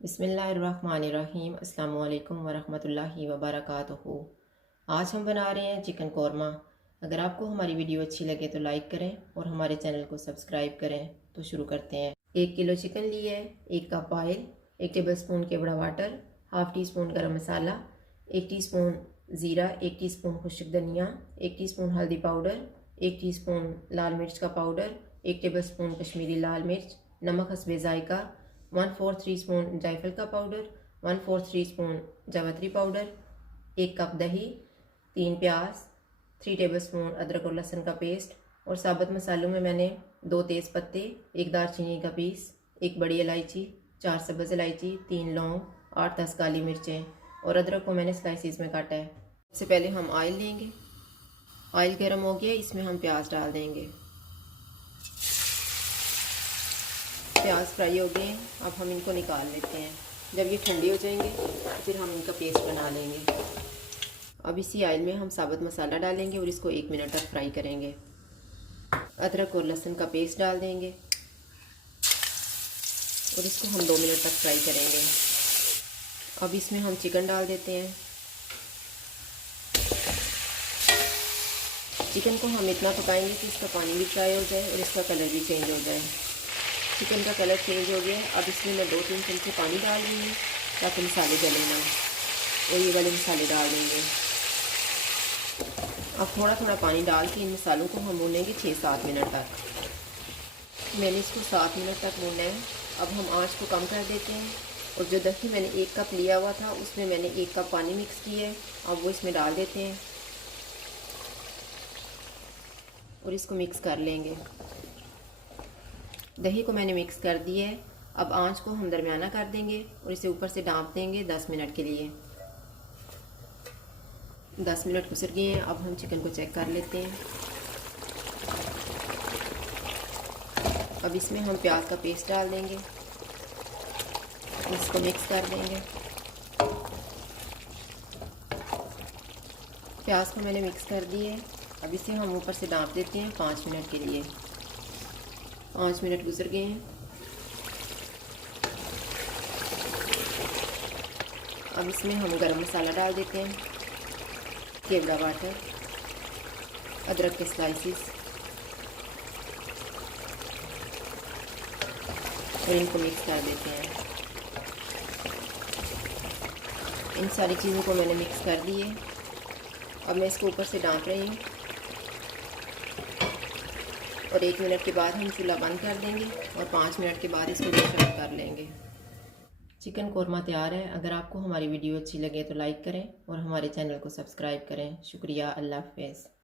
बिस्मिल्लाहिर्रहमानिर्रहीम अस्सलाम वालेकुम वरहमतुल्लाहि वबरकातुहू। आज हम बना रहे हैं चिकन कौरमा। अगर आपको हमारी वीडियो अच्छी लगे तो लाइक करें और हमारे चैनल को सब्सक्राइब करें। तो शुरू करते हैं। 1 किलो चिकन लिए है, 1 कप ऑयल, 1 टेबलस्पून केवड़ा वाटर, हाफ़ टी स्पून गर्म मसाला, 1 टीस्पून ज़ीरा, 1 टीस्पून खुश्क धनिया, 1 टीस्पून हल्दी पाउडर, 1 टीस्पून लाल मिर्च का पाउडर, 1 टेबलस्पून कश्मीरी लाल मिर्च, नमक हस्बे ज़ायका, 1/4 टीस्पून जायफल का पाउडर, 1/4 टीस्पून जावित्री पाउडर, 1 कप दही, 3 प्याज, 3 टेबलस्पून अदरक और लहसुन का पेस्ट। और साबुत मसालों में मैंने 2 तेज़ पत्ते, 1 दालचीनी का पीस, 1 बड़ी इलायची, 4 सब्ज़ इलायची, 3 लौंग, 8-10 काली मिर्चें और अदरक को मैंने स्लाइसिस में काटा है। सबसे पहले हम ऑयल लेंगे। ऑयल गर्म हो गया, इसमें हम प्याज डाल देंगे। प्याज फ्राई हो गए, अब हम इनको निकाल लेते हैं। जब ये ठंडी हो जाएंगे फिर हम इनका पेस्ट बना लेंगे। अब इसी ऑयल में हम साबुत मसाला डालेंगे और इसको 1 मिनट तक फ्राई करेंगे। अदरक और लहसुन का पेस्ट डाल देंगे और इसको हम 2 मिनट तक फ्राई करेंगे। अब इसमें हम चिकन डाल देते हैं। चिकन को हम इतना पकाएंगे कि इसका पानी भी फ्राई हो जाए और इसका कलर भी चेंज हो जाए। चिकन का कलर चेंज हो गया है। अब इसमें मैं 2-3 चमचे पानी डाल दूँगी ताकि मसाले जले ना, और ये वाले मसाले डाल देंगे। अब थोड़ा थोड़ा पानी डाल के इन मसालों को हम भूनेंगे 6-7 मिनट तक। मैंने इसको 7 मिनट तक भूना है। अब हम आंच को कम कर देते हैं और जो दही मैंने 1 कप लिया हुआ था उसमें मैंने 1 कप पानी मिक्स किया है। अब वो इसमें डाल देते हैं और इसको मिक्स कर लेंगे। दही को मैंने मिक्स कर दिया है। अब आंच को हम दरमियाना कर देंगे और इसे ऊपर से ढाँप देंगे 10 मिनट के लिए। 10 मिनट गुजर गए हैं। अब हम चिकन को चेक कर लेते हैं। अब इसमें हम प्याज का पेस्ट डाल देंगे, इसको मिक्स कर देंगे। प्याज को मैंने मिक्स कर दिए। अब इसे हम ऊपर से ढाँप देते हैं 5 मिनट के लिए। 5 मिनट गुजर गए हैं। अब इसमें हम गरम मसाला डाल देते हैं, केवड़ा वाटर, अदरक के स्लाइसिस और इनको मिक्स कर देते हैं। इन सारी चीज़ों को मैंने मिक्स कर दिए। अब मैं इसको ऊपर से ढाँप रही हूँ और 1 मिनट के बाद हम चूल्हा बंद कर देंगे और 5 मिनट के बाद इसको सर्व कर लेंगे। चिकन कौरमा तैयार है। अगर आपको हमारी वीडियो अच्छी लगे तो लाइक करें और हमारे चैनल को सब्सक्राइब करें। शुक्रिया। अल्लाह हाफ़िज़।